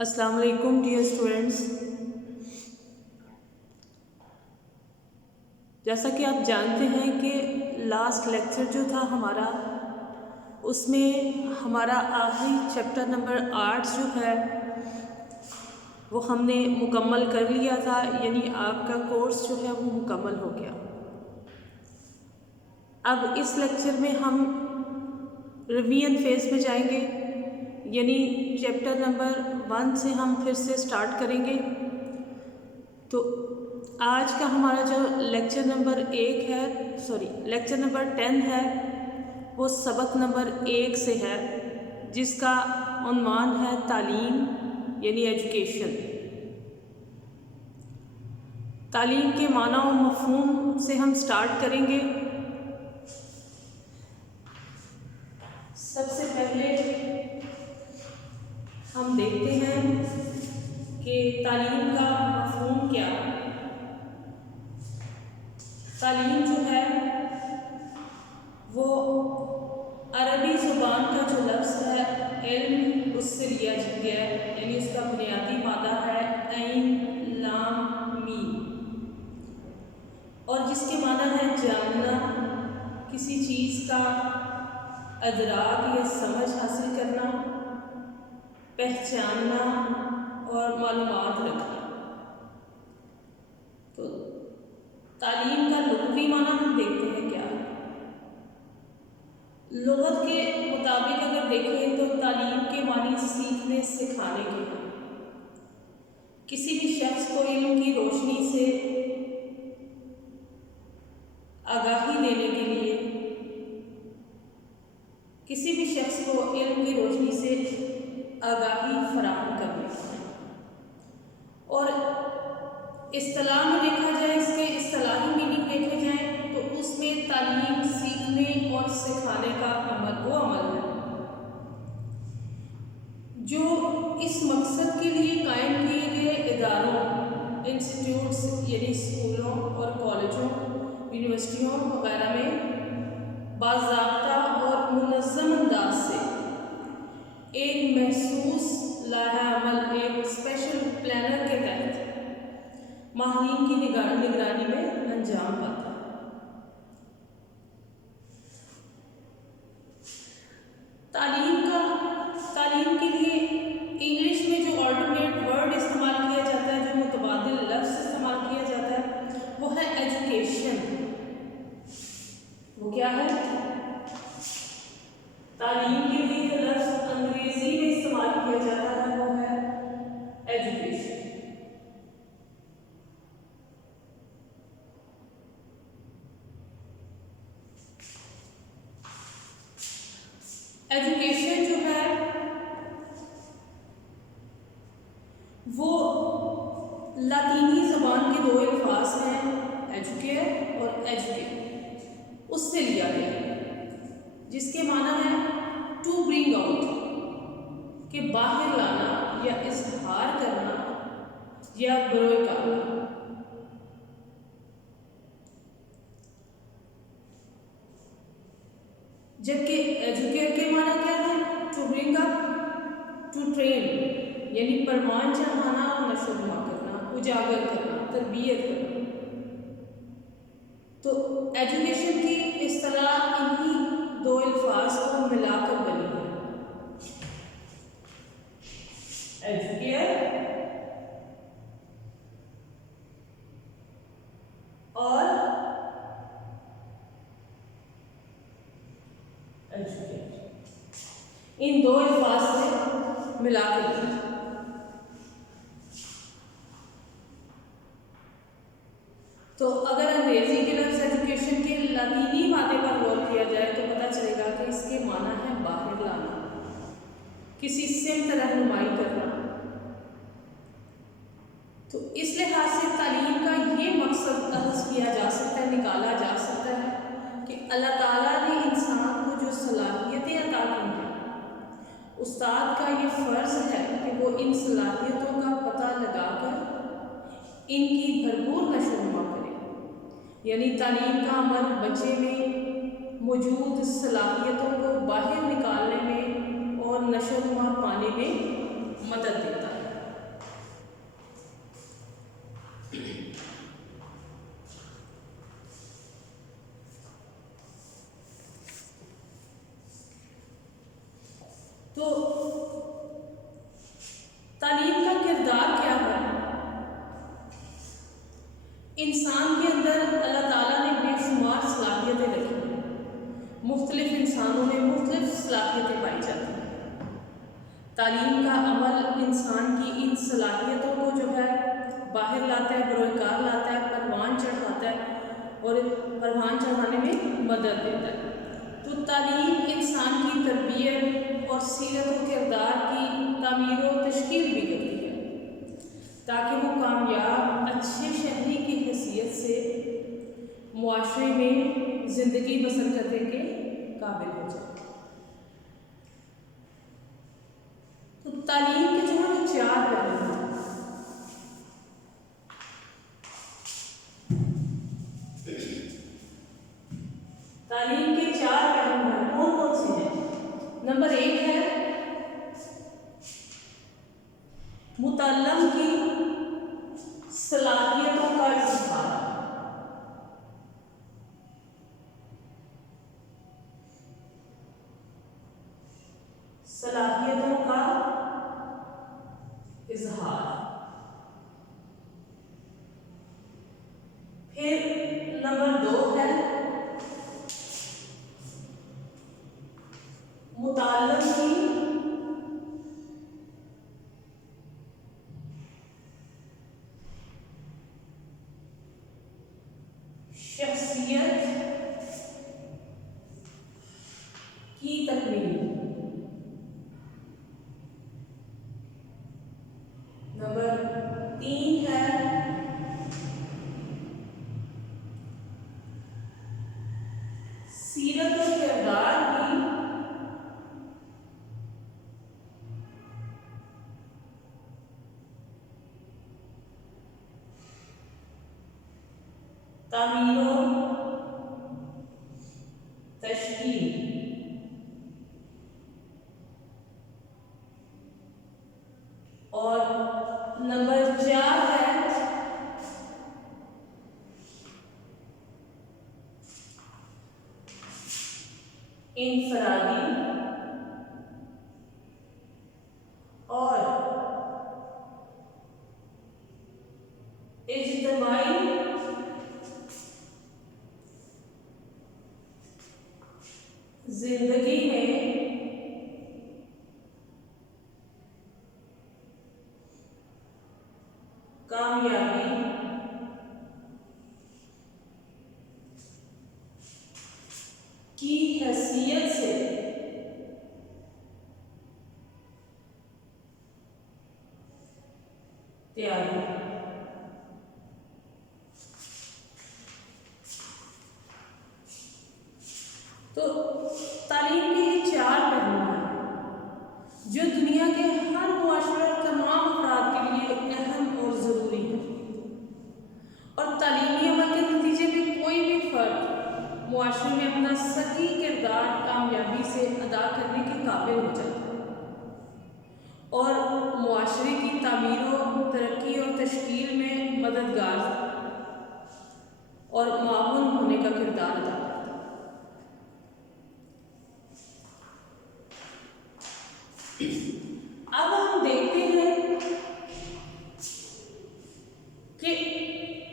السلام علیکم dear students. جیسا کہ آپ جانتے ہیں کہ لاسٹ لیکچر جو تھا ہمارا اس میں ہمارا آخری چیپٹر نمبر 8 جو ہے وہ ہم نے مکمل کر لیا تھا، یعنی آپ کا کورس جو ہے وہ مکمل ہو گیا. اب اس لیکچر میں ہم ریویژن فیز میں جائیں گے، یعنی چیپٹر نمبر 1 سے ہم پھر سے سٹارٹ کریں گے. تو آج کا ہمارا جو لیکچر نمبر 10 ہے وہ سبق نمبر 1 سے ہے، جس کا عنوان ہے تعلیم یعنی ایجوکیشن. تعلیم کے معنی و مفہوم سے ہم سٹارٹ کریں گے. سب سے پہلے ہم دیکھتے ہیں کہ تعلیم کا مفہوم کیا ہے. تعلیم جو ہے وہ عربی زبان کا جو لفظ ہے علم اس سے لیا گیا ہے، یعنی اس کا بنیادی مادہ ہے عین لام میم، اور جس کے معنی ہے جاننا، کسی چیز کا ادراک یا سمجھ حاصل کرنا، پہچاننا اور معلومات رکھنا. تو تعلیم کا لغوی معنی ہم دیکھتے ہیں کیا ہے. لغت کے مطابق اگر دیکھیں تو تعلیم کے معنی سیکھنے سکھانے کے ہیں. کسی بھی شخص کو علم کی روشنی سے آگاہی دینے کے لیے، کسی بھی شخص کو علم کی روشنی سے آگاہی فراہم کرنے کی. اور اصطلاح میں دیکھا جائے، اس کے اصطلاحی میننگ دیکھے جائیں تو اس میں تعلیم سیکھنے اور سکھانے کا وہ عمل ہے جو اس مقصد کے لیے قائم کیے گئے اداروں، انسٹیٹیوٹس یعنی اسکولوں اور کالجوں، یونیورسٹیوں وغیرہ میں باضابطہ اور منظم انداز سے ایک محسوس لائحہ عمل، ایک اسپیشل پلانر کے تحت ماہرین کی نگرانی میں انجام پاتا ہے. تعلیم کے لیے انگلش میں جو آلٹرنیٹ ورڈ استعمال کیا جاتا ہے، جو متبادل لفظ استعمال کیا جاتا ہے، وہ ہے ایجوکیشن. وہ کیا ہے؟ تعلیم کے لیے جو لفظ انگریزی میں استعمال کیا جاتا ہے وہ ہے ایجوکیشن. ایجوکیشن جو ہے وہ لاطینی زبان کے 2 الفاظ ہیں، ایجوکیئر اور ایجوکیٹ، اس سے لیا گیا ہے، جس کے معنی ہے ٹو برنگ آؤٹ، کہ باہر لانا یا اظہار کرنا یا بروئے کرنا. جبکہ ایجوکیٹ کے معنی کیا ہے؟ To bring up, to train, یعنی پروان چڑھانا، نشو و نما کرنا، اجاگر کرنا، تربیت کرنا. تو ایجوکیشن کی اصطلاح انہی 2 الفاظ کو ملا کر بنی ہے، ایجوکیئر اور ایجوکیٹ، ان 2 الفاظ سے ملا کے بنی. تو اگر انگریزی کے لفظ ایجوکیشن کے لاطینی معنی پر غور کیا جائے تو پتہ چلے گا کہ اس کے معنی ہے باہر لانا، کسی سمت رہنمائی کرنا. تو اس لحاظ سے تعلیم کا یہ مقصد اخذ کیا جا سکتا ہے، نکالا جا سکتا ہے کہ اللہ تعالیٰ نے انسان کو جو صلاحیتیں عطا کی ہیں، استاد کا یہ فرض ہے کہ وہ ان صلاحیتوں کا پتہ لگا کر ان کی بھرپور نشو و نما کرے. یعنی تعلیم کا عمل بچے میں موجود صلاحیتوں کو باہر نکالنے میں اور نشو و نما پانے میں مدد دیتا ہے. تو تعلیم کا کردار کیا ہے؟ انسان کے اندر اللہ تعالیٰ نے بے شمار صلاحیتیں رکھی ہیں، مختلف انسانوں میں مختلف صلاحیتیں پائی جاتی ہیں۔ تعلیم کا عمل انسان کی ان صلاحیتوں کو جو ہے باہر لاتا ہے، بروئے کار لاتا ہے، پروان چڑھاتا ہے اور پروان چڑھانے میں مدد دیتا ہے۔ تو تعلیم انسان کی تربیت اور سیرت و کردار کی تعمیر و تشکیل بھی کرتی ہے تاکہ وہ کامیاب اچھے شہری کی حیثیت سے معاشرے میں زندگی بسر کرنے کے قابل ہو جائے۔ تو تعلیم کے جو ہے چار پہلو ہیں۔ تعلیم کے چار پہلو ہیں، کون کون سے ہیں؟ نمبر 1 ہے متعلم کی صلاحیتوں کا اظہار۔ صلاحیتوں کا اظہار۔ پھر نمبر 2 ہے متعلم کی شخصیت کی تکمیل۔ نمبر 3 ہے سیرت و کردار کی تعمیر و تشکیل۔ اور نمبر 4 ہے انفرادی اور اجتماعی زندگی میں کامیابی کی حیثیت سے تیاری۔ تو تعلیم کے یہ 4 پہلو ہیں جو دنیا کے ہر معاشرے اور تمام افراد کے لیے اہم اور ضروری ہیں، اور تعلیمی عمل کے نتیجے میں کوئی بھی فرد معاشرے میں اپنا صحیح کردار کامیابی سے ادا کرنے کے قابل ہو جاتا ہے اور معاشرے کی تعمیر و ترقی اور تشکیل میں مددگار اور معاون ہونے کا کردار ادا کرتا ہے۔ اب ہم دیکھتے ہیں کہ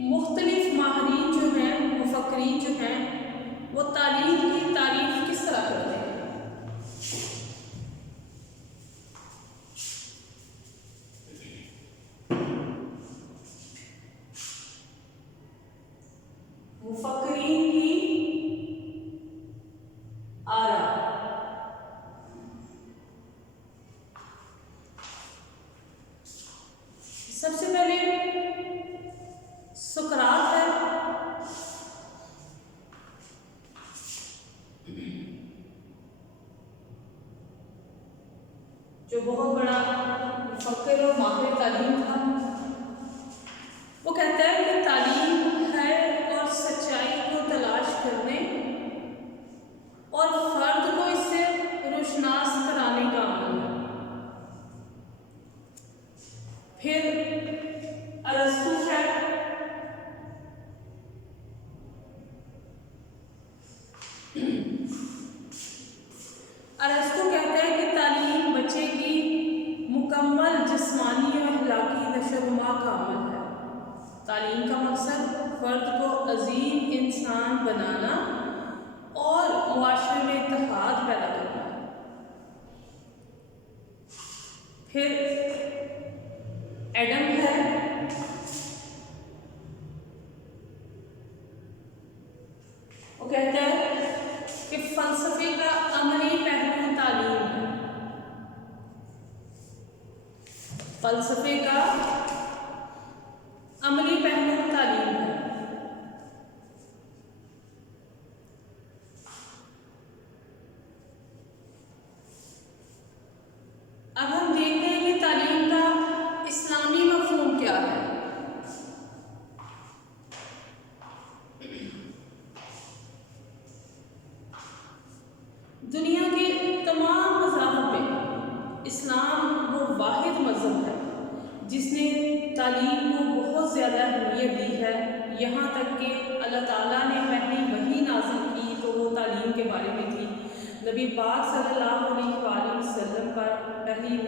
مختلف ماہرین جو ہیں، مفکرین جو ہیں، وہ تعلیم کی تعریف کس طرح کرتے ہیں۔ مفکرین کی آراء۔ سب سے پہلے سقراط ہے، جو بہت بڑا مفکر اور ماہر تعلیم تھا۔ وہ کہتا ہے کہ تعلیم خیر اور سچائی کو تلاش کرنے اور فرد کو اس سے روشناس کرانے کا عمل ہے۔ پھر ارسطو ہے، ارسطو کہتا ہے کہ تعلیم تعلیم کا مقصد فرد کو عظیم انسان بنانا اور معاشرے میں اتحاد پیدا کرنا ہے۔ پھر ایڈم ہے، وہ کہتا ہے کہ فلسفے کا عملی پہلو تعلیم ہے۔ فلسفے کا عملی پہلو تعلیم ہے۔ اب ہم دیکھتے ہیں کہ تعلیم کا اسلامی مفہوم کیا ہے۔ دنیا کے تمام مذاہب میں اسلام وہ واحد مذہب ہے جس نے تعلیم کو بہت زیادہ اہمیت دی ہے، یہاں تک کہ اللہ تعالیٰ نے پہلی وحی نازل کی تو وہ تعلیم کے بارے میں تھی۔ نبی پاک صلی اللہ علیہ وآلہ وسلم پر پہلی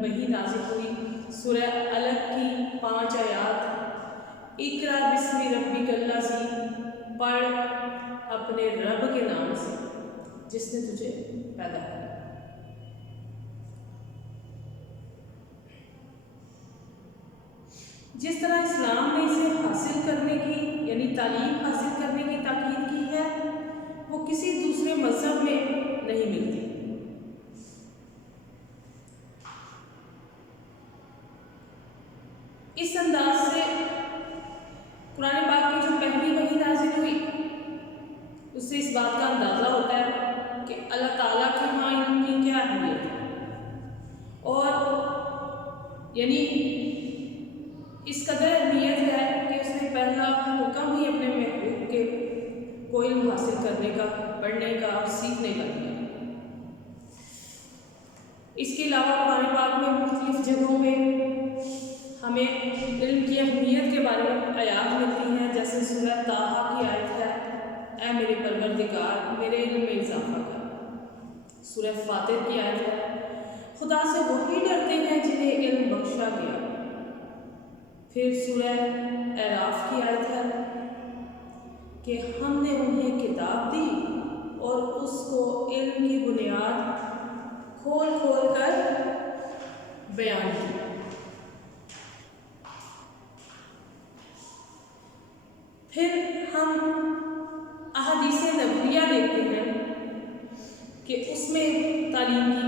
وحی نازل ہوئی سورہ علق کی 5 آیات، اقرا بسم ربک الذی، پڑھ اپنے رب کے نام سے جس نے تجھے پیدا کیا۔ جس طرح اسلام نے اسے حاصل کرنے کی یعنی تعلیم حاصل کرنے کی تاکید کی ہے، وہ کسی دوسرے مذہب میں نہیں ملتی۔ اس انداز سے قرآن پاک کی جو پہلی وحی نازل ہوئی اس سے اس بات کا اندازہ ہوتا ہے کہ اللہ تعالیٰ کے ہاں ان کی کیا اہمیت ہے، اور یعنی اس قدر اہمیت ہے کہ اس نے پہلا حکم ہی اپنے محبوب کے کو علم حاصل کرنے کا، پڑھنے کا اور سیکھنے کا دیا۔ اس کے علاوہ قرآن پاک میں مختلف جگہوں میں ہمیں علم کی اہمیت کے بارے میں آیات ملتی ہیں، جیسے سورہ طٰہٰ کی آیت ہے، اے میرے پروردگار میرے علم میں اضافہ کر۔ سورہ فاطر کی آیت ہے، خدا سے وہی ڈرتے ہیں جنہیں علم بخشا گیا۔ پھر سورہ اعراف کی آیت ہے کہ ہم نے انہیں کتاب دی اور اس کو علم کی بنیاد کھول کھول کر بیان کی۔ پھر ہم احادیث نبویہ دیکھتے ہیں کہ اس میں تعلیم کی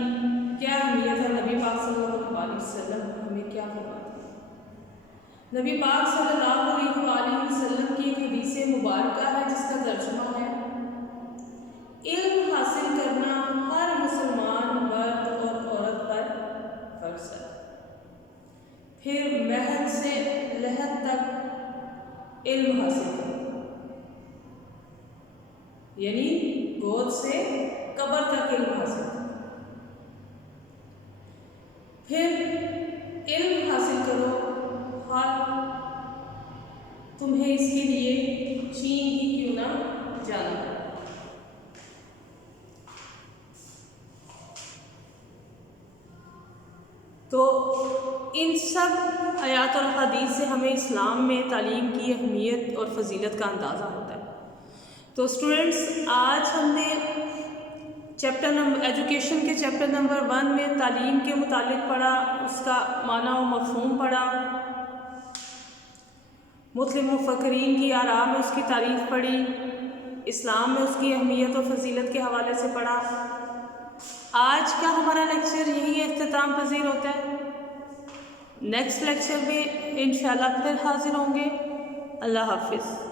کیا اہمیت ہے، نبی پاک صلی اللہ علیہ وسلم ہمیں کیا فرماتے ہیں۔ نبی پاک صلی اللہ علیہ وآلہ وسلم کی ایک حدیث مبارکہ ہے جس کا ترجمہ ہے، علم حاصل کرنا ہر مسلمان مرد اور عورت پر فرض ہے۔ پھر مہد سے لحد تک علم حاصل کرنا، یعنی گود سے قبر تک علم حاصل کرنا۔ پھر علم حاصل کرو، ہاں تمہیں اس کے لیے چین ہی کیوں نہ جانا۔ تو ان سب آیات اور حدیث سے ہمیں اسلام میں تعلیم کی اہمیت اور فضیلت کا اندازہ ہوتا ہے۔ تو اسٹوڈنٹس، آج ہم نے ایجوکیشن کے چیپٹر نمبر 1 میں تعلیم کے متعلق پڑھا، اس کا معنی و مفہوم پڑھا، مختلف مفکرین کی آراء میں اس کی تعریف پڑھی، اسلام میں اس کی اہمیت و فضیلت کے حوالے سے پڑھا۔ آج کا ہمارا لیکچر یہی اختتام پذیر ہوتا ہے۔ نیکسٹ لیکچر میں انشاءاللہ پھر حاضر ہوں گے۔ اللہ حافظ۔